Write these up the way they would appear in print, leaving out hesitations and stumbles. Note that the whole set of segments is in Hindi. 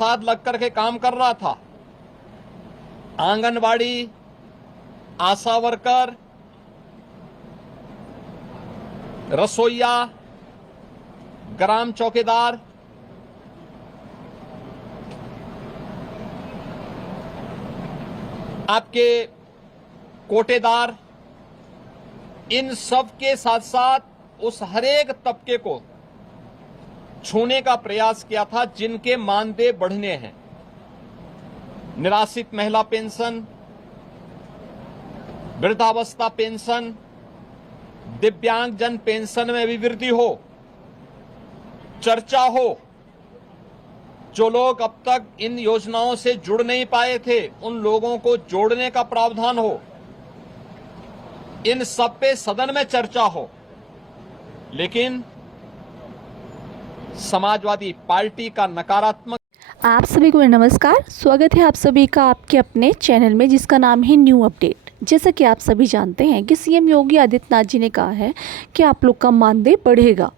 साथ लग करके काम कर रहा था। आंगनबाड़ी, आशा वर्कर, रसोइया, ग्राम चौकीदार, आपके कोटेदार, इन सब के साथ साथ उस हरेक तबके को छूने का प्रयास किया था जिनके मानदेय बढ़ने हैं। निराश्रित महिला पेंशन, वृद्धावस्था पेंशन, दिव्यांगजन पेंशन में भी वृद्धि हो, चर्चा हो। जो लोग अब तक इन योजनाओं से जुड़ नहीं पाए थे उन लोगों को जोड़ने का प्रावधान हो, इन सब पे सदन में चर्चा हो। लेकिन समाजवादी पार्टी का नकारात्मक। आप सभी को नमस्कार, स्वागत है आप सभी का आपके अपने चैनल में जिसका नाम है न्यू अपडेट। जैसा कि आप सभी जानते हैं कि सीएम योगी आदित्यनाथ जी ने कहा है कि आप लोग का मानदेय बढ़ेगा।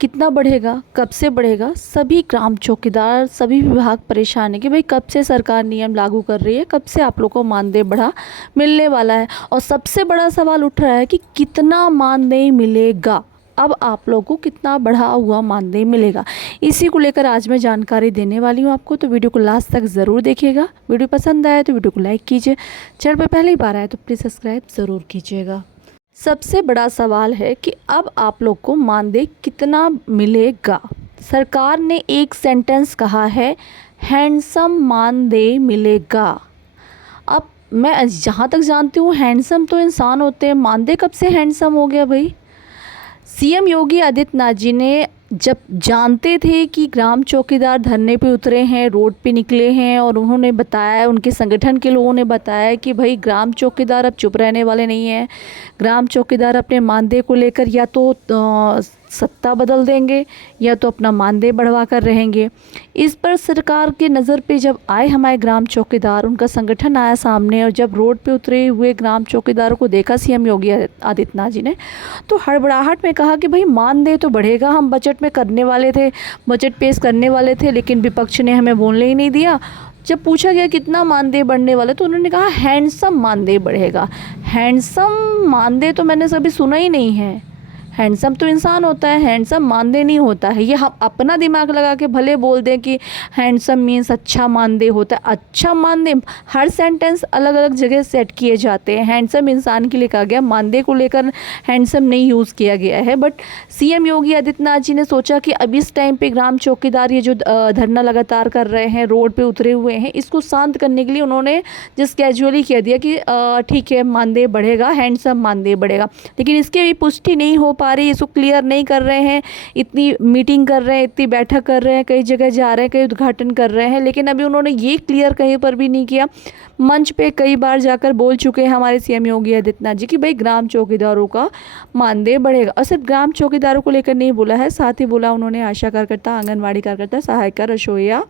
कितना बढ़ेगा, कब से बढ़ेगा? सभी ग्राम चौकीदार, सभी विभाग परेशान है कि भाई कब से सरकार नियम लागू कर रही है, कब से आप लोग को मानदेय बढ़ा मिलने वाला है। और सबसे बड़ा सवाल उठ रहा है कि कितना मानदेय मिलेगा, अब आप लोगों को कितना बढ़ा हुआ मानदेय मिलेगा। इसी को लेकर आज मैं जानकारी देने वाली हूँ आपको, तो वीडियो को लास्ट तक ज़रूर देखिएगा। वीडियो पसंद आए तो वीडियो को लाइक कीजिए, चैनल पर पहली बार आए तो प्लीज़ सब्सक्राइब ज़रूर कीजिएगा। सबसे बड़ा सवाल है कि अब आप लोग को मानदेय कितना मिलेगा। सरकार ने एक सेंटेंस कहा है, हैंडसम मानदेय मिलेगा। अब मैं जहाँ तक जानती हूँ हैंडसम तो इंसान होते हैं, मानदेय कब से हैंडसम हो गया भाई? सीएम योगी आदित्यनाथ जी ने जब जानते थे कि ग्राम चौकीदार धरने पे उतरे हैं, रोड पे निकले हैं, और उन्होंने बताया, उनके संगठन के लोगों ने बताया कि भाई ग्राम चौकीदार अब चुप रहने वाले नहीं हैं। ग्राम चौकीदार अपने मानदेय को लेकर या तो सत्ता बदल देंगे या तो अपना मानदेय बढ़वा कर रहेंगे। इस पर सरकार के नज़र पे जब आए हमारे ग्राम चौकीदार, उनका संगठन आया सामने, और जब रोड पे उतरे हुए ग्राम चौकीदारों को देखा सीएम योगी आदित्यनाथ जी ने, तो हड़बड़ाहट में कहा कि भाई मानदेय तो बढ़ेगा, हम बजट में करने वाले थे, बजट पेश करने वाले थे, लेकिन विपक्ष ने हमें बोलने ही नहीं दिया। जब पूछा गया कितना मानदेय बढ़ने वाला, तो उन्होंने कहा हैंडसम मानदेय बढ़ेगा। हैंडसम मानदेय तो मैंने कभी सुना ही नहीं है। हैंडसम तो इंसान होता है, हैंडसम मानदेय नहीं होता है। ये हम अपना दिमाग लगा के भले बोल दें कि हैंडसम मीन्स अच्छा मानदेय होता है। अच्छा मानदेय, हर सेंटेंस अलग अलग जगह सेट किए जाते हैं। हैंडसम इंसान के लिए कहा गया, मानदेय को लेकर हैंडसम नहीं यूज़ किया गया है। बट सीएम योगी आदित्यनाथ जी ने सोचा कि अब इस टाइम पे ग्राम चौकीदार ये जो धरना लगातार कर रहे हैं, रोड पे उतरे हुए हैं, इसको शांत करने के लिए उन्होंने जस्ट कैजुअली कह दिया कि ठीक है मानदेय बढ़ेगा, हैंडसम मानदेय बढ़ेगा। लेकिन इसकी भी पुष्टि नहीं हो पा रही, इसको क्लियर नहीं कर रहे हैं। इतनी मीटिंग कर रहे हैं, इतनी बैठक कर रहे हैं, कई जगह जा रहे हैं, कई उद्घाटन कर रहे हैं, लेकिन अभी उन्होंने ये क्लियर कहीं पर भी नहीं किया। मंच पे कई बार जाकर बोल चुके हैं हमारे सीएम योगी आदित्यनाथ जी कि भाई ग्राम चौकीदारों का मानदेय बढ़ेगा। और सिर्फ ग्राम चौकीदारों को लेकर नहीं बोला है, साथ ही बोला उन्होंने आशा कार्यकर्ता, आंगनबाड़ी कार्यकर्ता, सहायिका, रसोइया,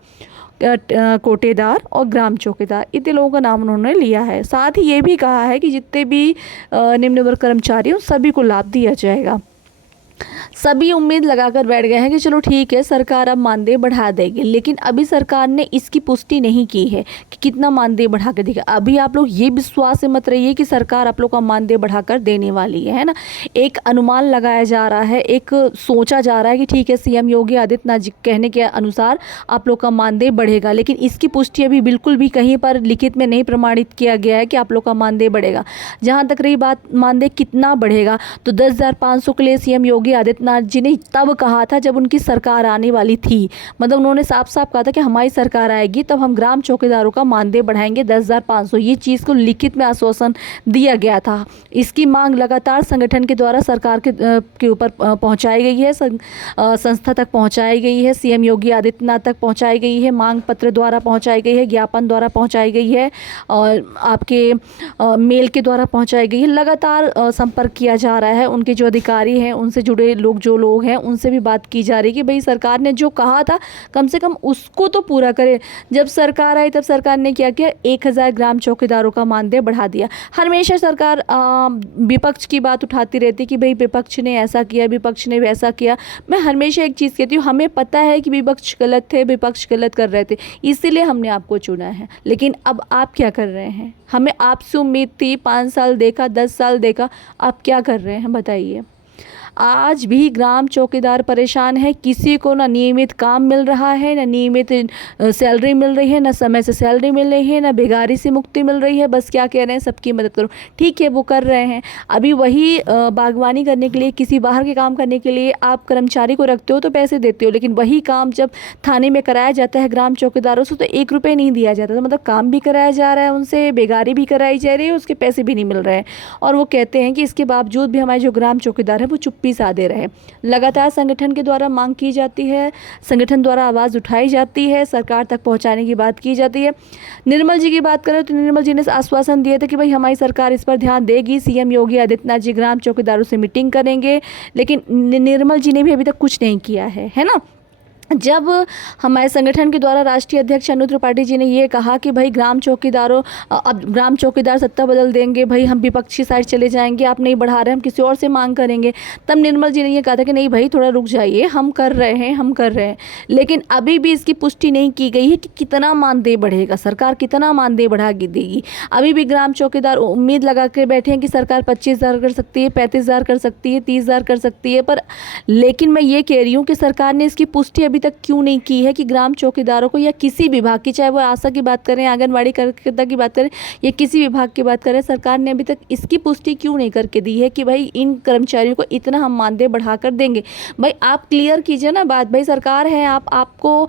कोटेदार और ग्राम चौकीदार, इतने लोगों का नाम उन्होंने लिया है। साथ ही ये भी कहा है कि जितने भी निम्न वर्ग कर्मचारी हैं सभी को लाभ दिया जाएगा। सभी उम्मीद लगाकर बैठ गए हैं कि चलो ठीक है सरकार अब मानदेय बढ़ा देगी, लेकिन अभी सरकार ने इसकी पुष्टि नहीं की है कि कितना मानदेय बढ़ा कर देगा। अभी आप लोग ये विश्वास से मत रहिए कि सरकार आप लोग का मानदेय बढ़ाकर देने वाली है ना। एक अनुमान लगाया जा रहा है, एक सोचा जा रहा है कि ठीक है सीएम योगी आदित्यनाथ जी कहने के अनुसार आप लोग का मानदेय बढ़ेगा, लेकिन इसकी पुष्टि अभी बिल्कुल भी कहीं पर लिखित में नहीं प्रमाणित किया गया है कि आप लोग का मानदेय बढ़ेगा। जहाँ तक रही बात मानदेय कितना बढ़ेगा, तो 10,500 के लिए सीएम योगी आदित्यनाथ जी ने तब कहा था जब उनकी सरकार आने वाली थी। मतलब उन्होंने साफ साफ कहा था कि हमारी सरकार आएगी तब हम ग्राम चौकीदारों का मानदेय बढ़ाएंगे 10,500। ये चीज़ को लिखित में आश्वासन दिया गया था। इसकी मांग लगातार संगठन के द्वारा सरकार के ऊपर पहुंचाई गई है, संस्था तक पहुंचाई गई है, सीएम योगी आदित्यनाथ तक पहुंचाई गई है, मांग पत्र द्वारा पहुंचाई गई है, ज्ञापन द्वारा पहुंचाई गई है, और आपके मेल के द्वारा पहुंचाई गई है। लगातार संपर्क किया जा रहा है, उनके जो अधिकारी हैं उनसे जुड़े जुड़े लोग जो लोग हैं उनसे भी बात की जा रही है कि भाई सरकार ने जो कहा था कम से कम उसको तो पूरा करे। जब सरकार आई तब सरकार ने क्या किया, 1000 ग्राम चौकीदारों का मानदेय बढ़ा दिया। हमेशा सरकार विपक्ष की बात उठाती रहती कि भाई विपक्ष ने ऐसा किया, विपक्ष ने वैसा किया। मैं हमेशा एक चीज़ कहती हूँ, हमें पता है कि विपक्ष गलत थे, विपक्ष गलत कर रहे थे, इसीलिए हमने आपको चुना है। लेकिन अब आप क्या कर रहे हैं? हमें आपसे उम्मीद थी, 5 साल देखा, 10 साल देखा, आप क्या कर रहे हैं बताइए। आज भी ग्राम चौकीदार परेशान है, किसी को ना नियमित काम मिल रहा है, ना नियमित सैलरी मिल रही है, ना समय से सैलरी मिल रही है, ना बेगारी से मुक्ति मिल रही है। बस क्या कह रहे हैं, सबकी मदद करो। ठीक है, वो कर रहे हैं। अभी वही बागवानी करने के लिए, किसी बाहर के काम करने के लिए आप कर्मचारी को रखते हो तो पैसे देते हो, लेकिन वही काम जब थाने में कराया जाता है ग्राम चौकीदारों से तो 1 रुपये नहीं दिया जाता। तो मतलब काम भी कराया जा रहा है उनसे, बेगारी भी कराई जा रही है, उसके पैसे भी नहीं मिल रहे हैं। और वो कहते हैं कि इसके बावजूद भी हमारे जो ग्राम चौकीदार है वो चुप्पी साधे रहे। लगातार संगठन के द्वारा मांग की जाती है, संगठन द्वारा आवाज़ उठाई जाती है, सरकार तक पहुंचाने की बात की जाती है। निर्मल जी की बात करें तो निर्मल जी ने आश्वासन दिए थे कि भाई हमारी सरकार इस पर ध्यान देगी, सीएम योगी आदित्यनाथ जी ग्राम चौकीदारों से मीटिंग करेंगे, लेकिन निर्मल जी ने भी अभी तक कुछ नहीं किया है ना। जब हमारे संगठन के द्वारा राष्ट्रीय अध्यक्ष अनु त्रिपाठी जी ने ये कहा कि भाई ग्राम चौकीदारों, अब ग्राम चौकीदार सत्ता बदल देंगे, भाई हम विपक्षी साइड चले जाएंगे, आप नहीं बढ़ा रहे, हम किसी और से मांग करेंगे, तब निर्मल जी ने ये कहा था कि नहीं भाई थोड़ा रुक जाइए, हम कर रहे हैं। लेकिन अभी भी इसकी पुष्टि नहीं की गई है कि कितना मानदेय बढ़ेगा, सरकार कितना मानदेय बढ़ा देगी। अभी भी ग्राम चौकीदार उम्मीद लगा के बैठे हैं कि सरकार 25,000 कर सकती है, 35,000 कर सकती है, 30,000 कर सकती है, पर लेकिन मैं ये कह रही हूँ कि सरकार ने इसकी पुष्टि अभी तक क्यों नहीं की है कि ग्राम चौकीदारों को या किसी विभाग की, चाहे वो आशा की बात करें, आंगनवाड़ी कार्यकर्ता की बात करें या किसी विभाग की बात करें, सरकार ने अभी तक इसकी पुष्टि क्यों नहीं करके दी है कि भाई इन कर्मचारियों को इतना हम मानदेय बढ़ाकर देंगे। भाई आप क्लियर कीजिए ना बात, भाई सरकार है, आपको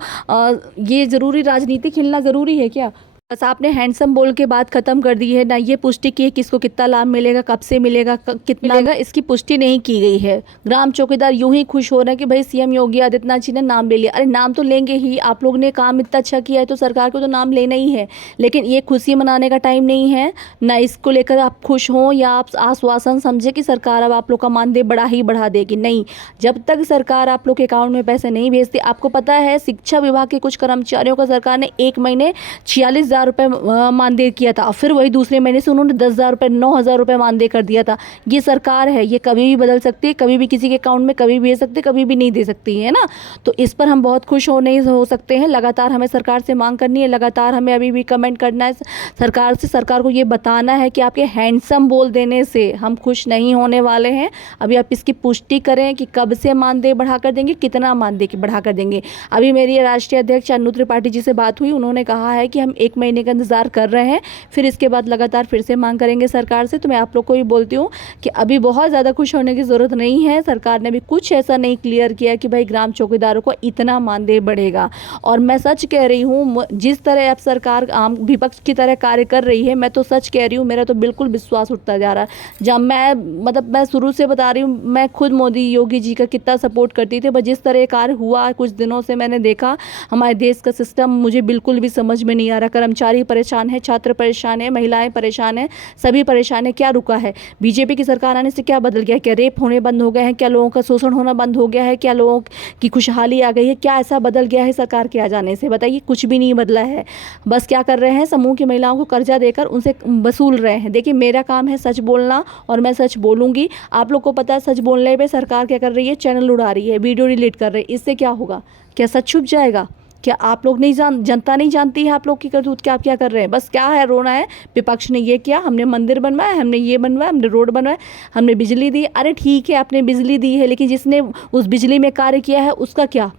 ये ज़रूरी राजनीति खेलना ज़रूरी है क्या? बस आपने हैंडसम बोल के बात खत्म कर दी है ना, ये पुष्टि की है किसको कितना लाभ मिलेगा, कब से मिलेगा, कितना मिलेगा, इसकी पुष्टि नहीं की गई है। ग्राम चौकीदार यूं ही खुश हो रहे हैं कि भाई सीएम योगी आदित्यनाथ जी ने नाम ले लिया। अरे नाम तो लेंगे ही, आप लोग ने काम इतना अच्छा किया है तो सरकार को तो नाम लेना ही है, लेकिन ये खुशी मनाने का टाइम नहीं है ना। इसको लेकर आप खुश हों या आप आश्वासन समझे कि सरकार अब आप लोग का मानदेय बढ़ा देगी, नहीं। जब तक सरकार आप लोग के अकाउंट में पैसे नहीं भेजती, आपको पता है शिक्षा विभाग के कुछ कर्मचारियों का सरकार ने 1 महीने 46,000 रुपये मानदेय किया था और फिर वही दूसरे महीने से उन्होंने 10,000 रुपये, 9,000 रुपये मानदेय कर दिया था। ये सरकार है, ये कभी भी बदल सकती है, कभी भी किसी के अकाउंट में कभी भी भेज सकते, कभी भी नहीं दे सकती है ना। तो इस पर हम बहुत खुश नहीं हो सकते हैं। लगातार हमें सरकार से मांग करनी है, लगातार हमें अभी भी कमेंट करना है सरकार से, सरकार को ये बताना है कि आपके हैंडसम बोल देने से हम खुश नहीं होने वाले हैं। अभी आप इसकी पुष्टि करें कि कब से मानदेय बढ़ा कर देंगे, कितना मानदेय बढ़ा कर देंगे। अभी मेरी राष्ट्रीय अध्यक्ष अनु त्रिपाठी जी से बात हुई, उन्होंने कहा है कि हम 1 महीने का इंतजार कर रहे हैं, फिर इसके बाद लगातार फिर से मांग करेंगे सरकार से। तो मैं आप लोग को भी बोलती हूँ कि अभी बहुत ज़्यादा खुश होने की ज़रूरत नहीं है। सरकार ने भी कुछ ऐसा नहीं क्लियर किया कि भाई ग्राम चौकीदारों को इतना मानदेय बढ़ेगा। और मैं सच कह रही हूँ, जिस तरह अब सरकार आम विपक्ष की तरह कार्य कर रही है, मैं तो सच कह रही हूँ, मेरा तो बिल्कुल विश्वास उठता जा रहा है। जब मैं शुरू से बता रही हूँ, मैं खुद मोदी योगी जी का कितना सपोर्ट करती थी, पर जिस तरह कार्य हुआ कुछ दिनों से मैंने देखा, हमारे देश का सिस्टम मुझे बिल्कुल भी समझ में नहीं आ रहा। कर्मचारी परेशान है, छात्र परेशान है, महिलाएं परेशान है, सभी परेशान है। क्या रुका है? बीजेपी की सरकार आने से क्या बदल गया? क्या रेप होने बंद हो गए हैं? क्या लोगों का शोषण होना बंद हो गया है? क्या लोगों की खुशहाली आ गई है? क्या ऐसा बदल गया है सरकार के आ जाने से? बताइए, कुछ भी नहीं बदला है। बस क्या कर रहे हैं, समूह की महिलाओं को कर्जा देकर उनसे वसूल रहे हैं। देखिए, मेरा काम है सच बोलना और मैं सच बोलूंगी। आप लोग को पता है सच बोलने पर सरकार क्या कर रही है, चैनल उड़ा रही है, वीडियो डिलीट कर रही है। इससे क्या होगा? क्या सच छुप जाएगा? क्या आप लोग नहीं जनता नहीं जानती है आप लोग की करतूत? क्या आप क्या कर रहे हैं? बस क्या है, रोना है, विपक्ष ने ये किया, हमने मंदिर बनवाया, हमने ये बनवाया, हमने रोड बनवाया, हमने बिजली दी। अरे ठीक है, आपने बिजली दी है, लेकिन जिसने उस बिजली में कार्य किया है उसका क्या?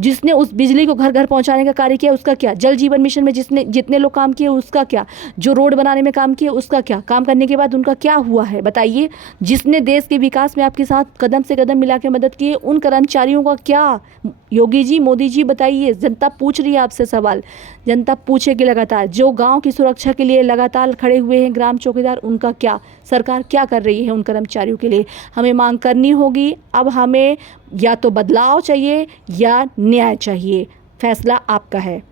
जिसने उस बिजली को घर घर पहुंचाने का कार्य किया उसका क्या? जल जीवन मिशन में जितने लोग काम किए उसका क्या? जो रोड बनाने में काम किए उसका क्या? काम करने के बाद उनका क्या हुआ है बताइए? जिसने देश के विकास में आपके साथ कदम से कदम मिला के मदद की है, उन कर्मचारियों का क्या? योगी जी, मोदी जी, बताइए। जनता पूछ रही है आपसे सवाल, जनता पूछेगी लगातार। जो गांव की सुरक्षा के लिए लगातार खड़े हुए हैं ग्राम चौकीदार, उनका क्या? सरकार क्या कर रही है उन कर्मचारियों के लिए? हमें मांग करनी होगी। अब हमें या तो बदलाव चाहिए या न्याय चाहिए, फैसला आपका है।